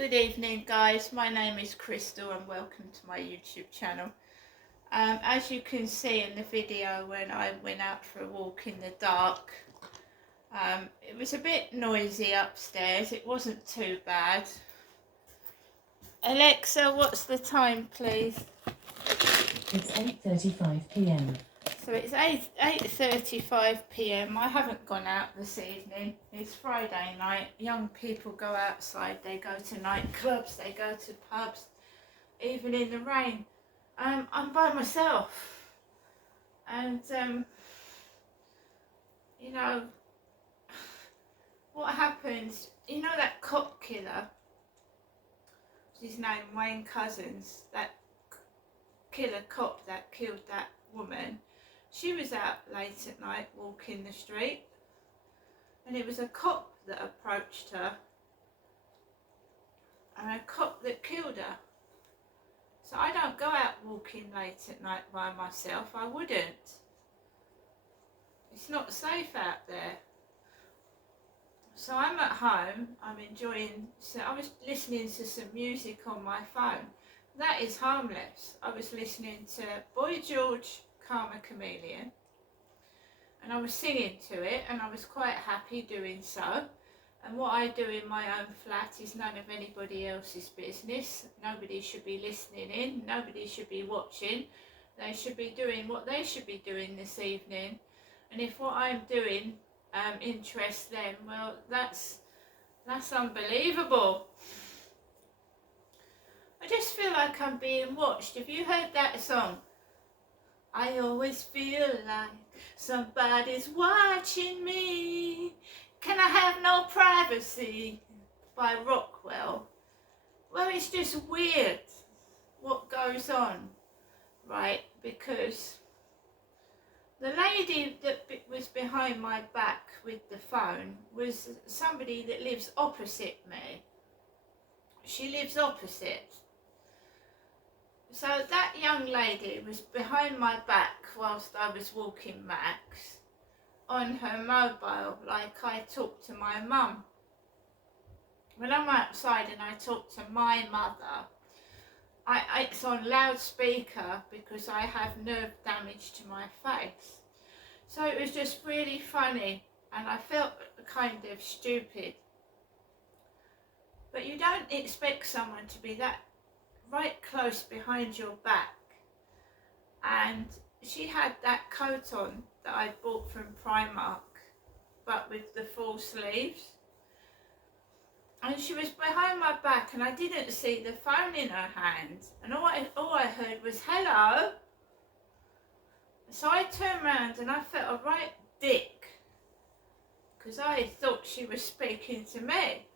Good evening, guys. My name is Crystal and welcome to my YouTube channel. As you can see in the video, when I went out for a walk in the dark, it was a bit noisy upstairs. It wasn't too bad. Alexa, what's the time, please? It's 8:35 p.m. So it's 8:35 p.m. I haven't gone out this evening. It's Friday night. Young people go outside. They go to nightclubs. They go to pubs, even in the rain. I'm by myself, and you know what happens. You know that cop killer. His name Wayne Couzens. That killer cop that killed that woman. She was out late at night walking the street, and it was a cop that approached her, and a cop that killed her. So I don't go out walking late at night by myself. I wouldn't. It's not safe out there. So I'm at home. I'm enjoying. So I was listening to some music on my phone. That is harmless. I was listening to Boy George, Karma Chameleon, and I was singing to it, and I was quite happy doing so. And what I do in my own flat is none of anybody else's business. Nobody should be listening in. Nobody should be watching. They should be doing what they should be doing this evening. And if what I'm doing interests them, well, that's unbelievable. I just feel like I'm being watched. Have you heard that song? I always feel like somebody's watching me. Can I have no privacy? By Rockwell. Well, it's just weird what goes on, right? Because the lady that was behind my back with the phone was somebody that lives opposite me. She lives opposite. So that young lady was behind my back whilst I was walking Max on her mobile, like I talk to my mum. When I'm outside and I talk to my mother, it's on loudspeaker because I have nerve damage to my face. So it was just really funny, and I felt kind of stupid. But you don't expect someone to be that right close behind your back. And she had that coat on that I bought from Primark, but with the full sleeves. And she was behind my back, and I didn't see the phone in her hand. And all I heard was, hello. So I turned around and I felt a right dick, because I thought she was speaking to me.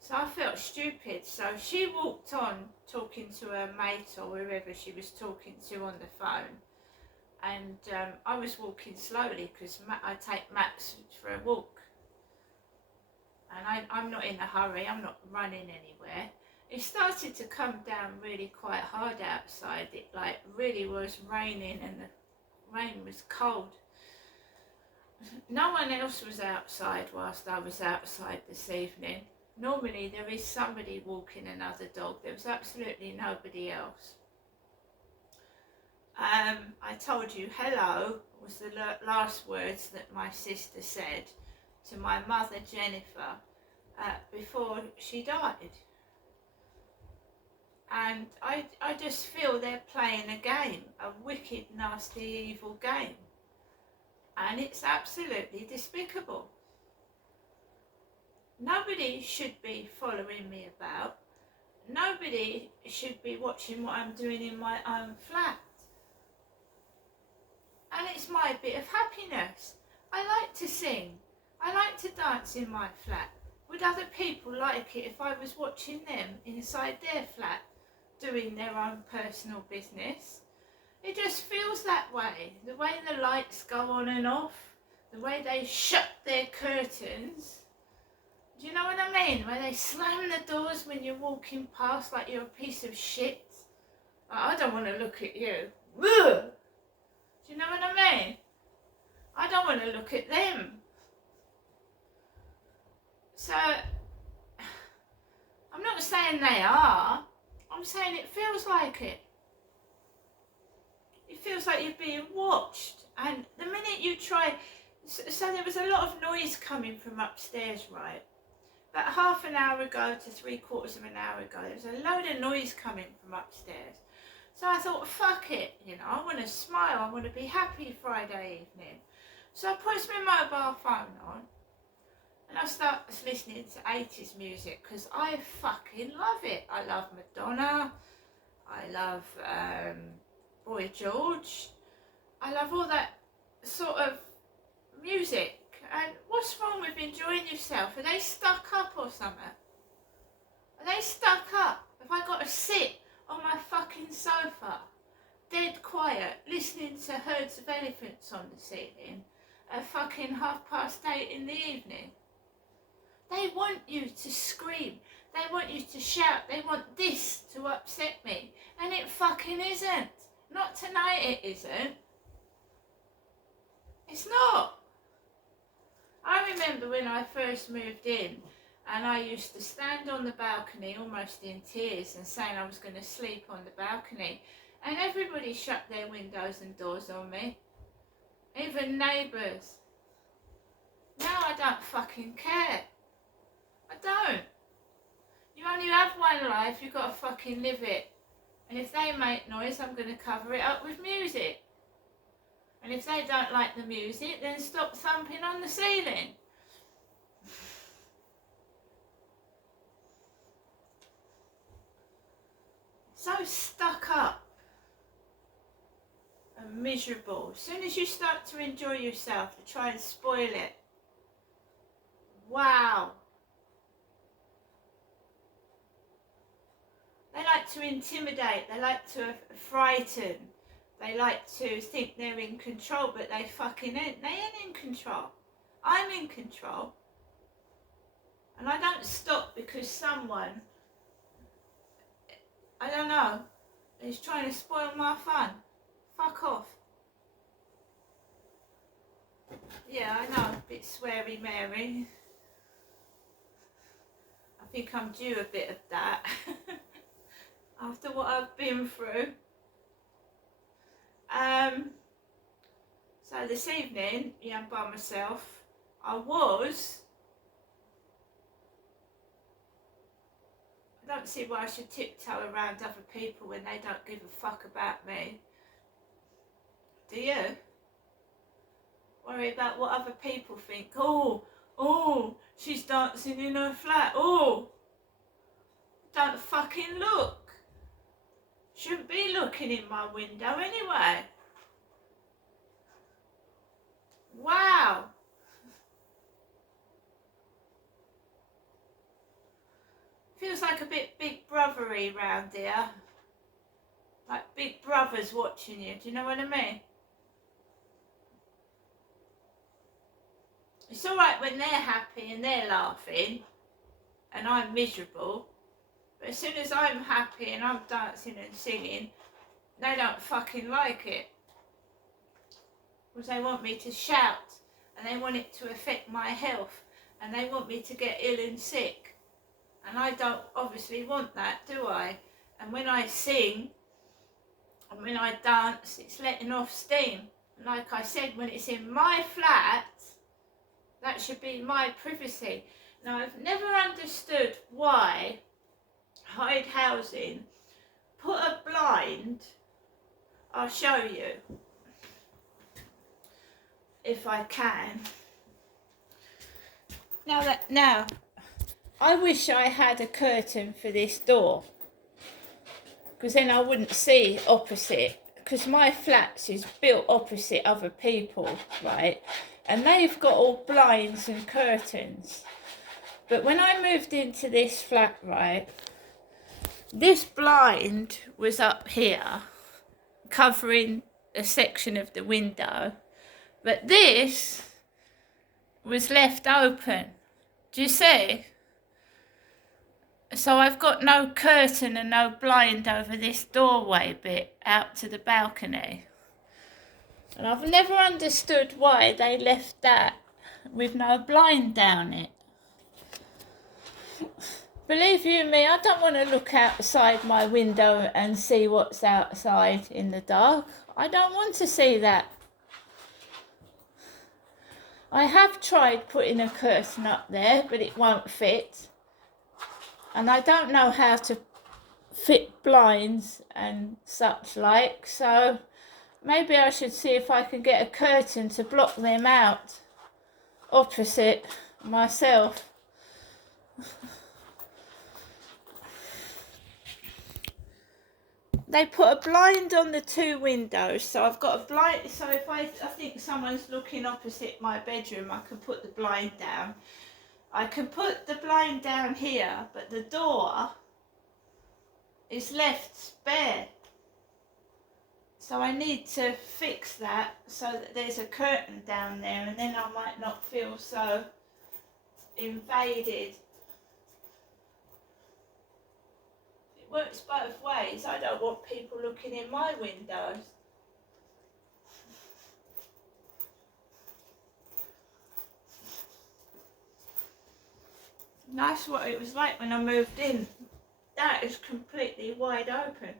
So I felt stupid. So she walked on talking to her mate or whoever she was talking to on the phone. And I was walking slowly because I take Max for a walk. And I'm not in a hurry. I'm not running anywhere. It started to come down really quite hard outside. It like really was raining, and the rain was cold. No one else was outside whilst I was outside this evening. Normally there is somebody walking another dog. There was absolutely nobody else. I told you hello was the last words that my sister said to my mother Jennifer before she died. And I just feel they're playing a game, a wicked, nasty, evil game. And it's absolutely despicable. Nobody should be following me about. Nobody should be watching what I'm doing in my own flat. And it's my bit of happiness. I like to sing. I like to dance in my flat. Would other people like it if I was watching them inside their flat doing their own personal business? It just feels that way. The way the lights go on and off, the way they shut their curtains. Do you know what I mean? Where they slam the doors when you're walking past like you're a piece of shit. I don't want to look at you. Ugh! Do you know what I mean? I don't want to look at them. So I'm not saying they are. I'm saying it feels like it. It feels like you're being watched. And the minute you try... So there was a lot of noise coming from upstairs, right? About half an hour ago to 3/4 of an hour ago, there was a load of noise coming from upstairs. So I thought, fuck it, you know, I want to smile, I want to be happy Friday evening. So I puts my mobile phone on and I start listening to 80s music because I fucking love it. I love Madonna, I love Boy George, I love all that sort of music. And what's wrong with enjoying yourself? Are they stuck up or something? Are they stuck up? Have I got to sit on my fucking sofa, dead quiet, listening to herds of elephants on the ceiling at fucking 8:30 in the evening? They want you to scream. They want you to shout. They want this to upset me. And it fucking isn't. Not tonight it isn't. It's not. I remember when I first moved in and I used to stand on the balcony almost in tears and saying I was going to sleep on the balcony, and everybody shut their windows and doors on me, even neighbours. Now I don't fucking care. I don't. You only have one life, you've got to fucking live it. And if they make noise, I'm going to cover it up with music. And if they don't like the music, then stop thumping on the ceiling. So stuck up and miserable. As soon as you start to enjoy yourself, they try and spoil it. Wow. They like to intimidate, they like to frighten. They like to think they're in control, but they fucking ain't. They ain't in control. I'm in control. And I don't stop because someone, I don't know, is trying to spoil my fun. Fuck off. Yeah, I know, a bit sweary Mary. I think I'm due a bit of that. After what I've been through. So this evening, yeah, I'm by myself. I don't see why I should tiptoe around other people when they don't give a fuck about me. Do you? Worry about what other people think. Oh, she's dancing in her flat. Oh, don't fucking look. Shouldn't be looking in my window anyway. Wow. Feels like a bit Big Brothery round here. Like Big Brother's watching you, do you know what I mean? It's alright when they're happy and they're laughing and I'm miserable. But as soon as I'm happy and I'm dancing and singing, they don't fucking like it. Because they want me to shout and they want it to affect my health and they want me to get ill and sick. And I don't obviously want that, do I? And when I sing and when I dance, it's letting off steam. And like I said, when it's in my flat, that should be my privacy. Now, I've never understood why Hyde Housing put a blind, I'll show you if I can. Now, I wish I had a curtain for this door, because then I wouldn't see opposite, because my flat is built opposite other people, right? And they've got all blinds and curtains. But when I moved into this flat, right, this blind was up here, covering a section of the window, but this was left open. Do you see? So I've got no curtain and no blind over this doorway bit out to the balcony. And I've never understood why they left that with no blind down it. Believe you me, I don't want to look outside my window and see what's outside in the dark. I don't want to see that. I have tried putting a curtain up there, but it won't fit. And I don't know how to fit blinds and such like, so maybe I should see if I can get a curtain to block them out opposite myself. They put a blind on the two windows, so I've got a blind, so if I think someone's looking opposite my bedroom, I can put the blind down. I can put the blind down here, but the door is left bare. So I need to fix that so that there's a curtain down there, and then I might not feel so invaded. It works both ways. I don't want people looking in my windows. And that's what it was like when I moved in. That is completely wide open.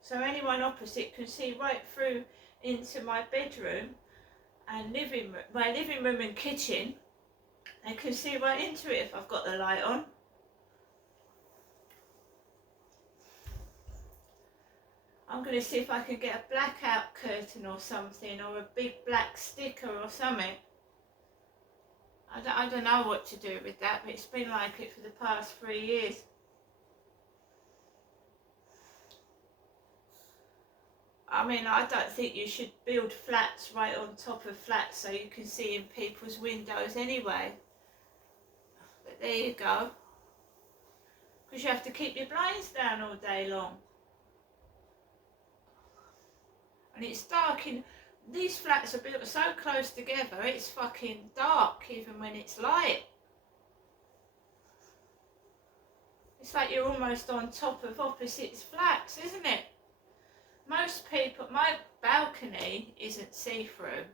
So anyone opposite can see right through into my bedroom and my living room and kitchen. They can see right into it if I've got the light on. I'm going to see if I can get a blackout curtain or something, or a big black sticker or something. I don't know what to do with that, but it's been like it for the past 3 years. I mean, I don't think you should build flats right on top of flats so you can see in people's windows anyway. But there you go. Because you have to keep your blinds down all day long. And it's dark in... These flats are built so close together, it's fucking dark even when it's light. It's like you're almost on top of opposite flats, isn't it? Most people, my balcony isn't see-through,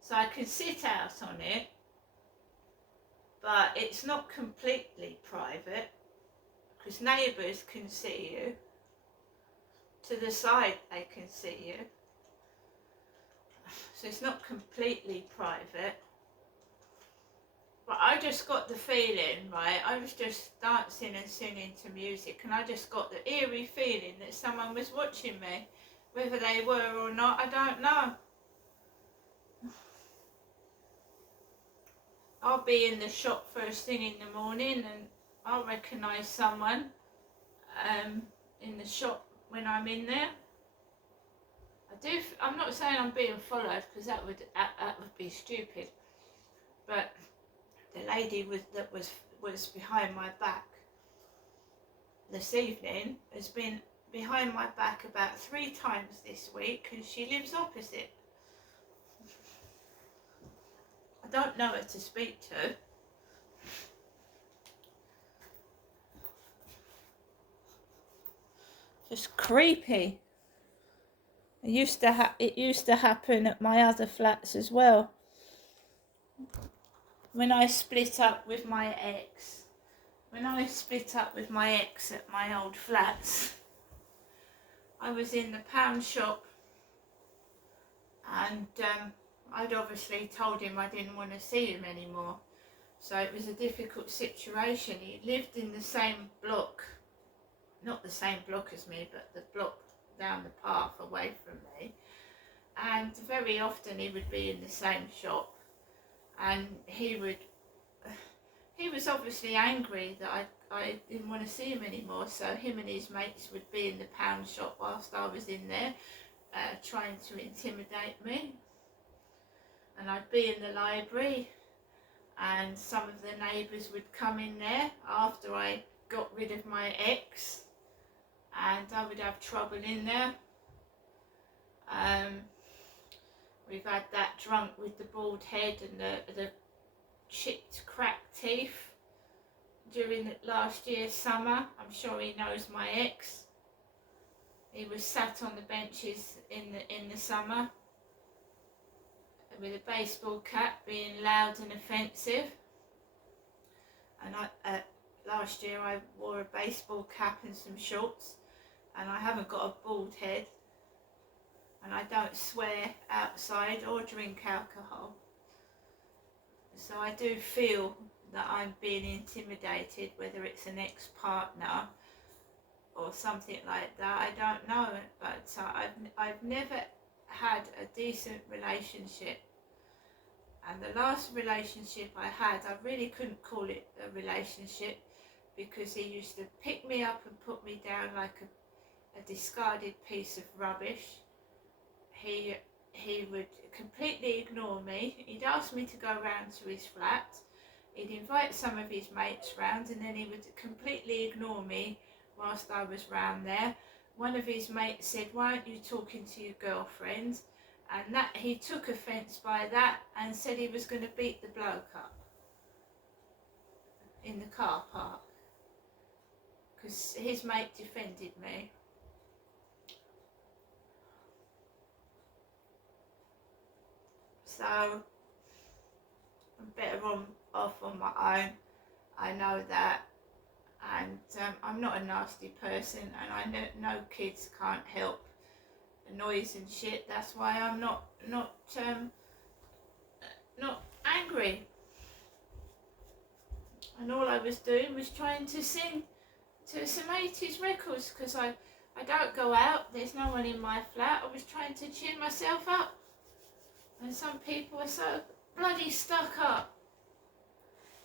so I can sit out on it, but it's not completely private, because neighbours can see you. To the side they can see you. So it's not completely private. But I just got the feeling, right, I was just dancing and singing to music, and I just got the eerie feeling that someone was watching me. Whether they were or not, I don't know. I'll be in the shop first thing in the morning and I'll recognise someone in the shop when I'm in there. I'm not saying I'm being followed, because that would be stupid. But the lady that was behind my back this evening has been behind my back about 3 times this week, and she lives opposite. I don't know her to speak to. Just creepy. It used to happen at my other flats as well. When I split up with my ex. When I split up with my ex at my old flats, I was in the pound shop, and I'd obviously told him I didn't want to see him anymore. So it was a difficult situation. He lived in the same block, not the same block as me, but the block down the path away from me. And very often he would be in the same shop, and he was obviously angry that I didn't want to see him anymore. So him and his mates would be in the pound shop whilst I was in there, trying to intimidate me. And I'd be in the library, and some of the neighbours would come in there after I got rid of my ex, and I would have trouble in there. We've had that drunk with the bald head and the chipped cracked teeth during last year's summer. I'm sure he knows my ex. He was sat on the benches in the summer with a baseball cap, being loud and offensive. And last year I wore a baseball cap and some shorts, and I haven't got a bald head, and I don't swear outside or drink alcohol. So I do feel that I'm being intimidated, whether it's an ex-partner or something like that, I don't know. But I've never had a decent relationship. And the last relationship I had, I really couldn't call it a relationship, because he used to pick me up and put me down like a discarded piece of rubbish. He would completely ignore me. He'd ask me to go round to his flat. He'd invite some of his mates round, and then he would completely ignore me whilst I was round there. One of his mates said, "Why aren't you talking to your girlfriend?" And that he took offence by that and said he was going to beat the bloke up in the car park because his mate defended me. So I'm better off on my own. I know that, and I'm not a nasty person, and I know kids can't help noise and shit. That's why I'm not angry. And all I was doing was trying to sing to some 80s records, because I don't go out, there's no one in my flat. I was trying to cheer myself up, and some people are so bloody stuck up.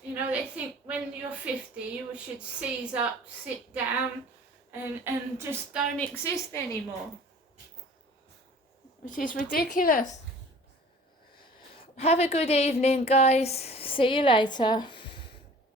You know, they think when you're 50 you should seize up, sit down and just don't exist anymore, which is ridiculous. Have a good evening, guys. See you later.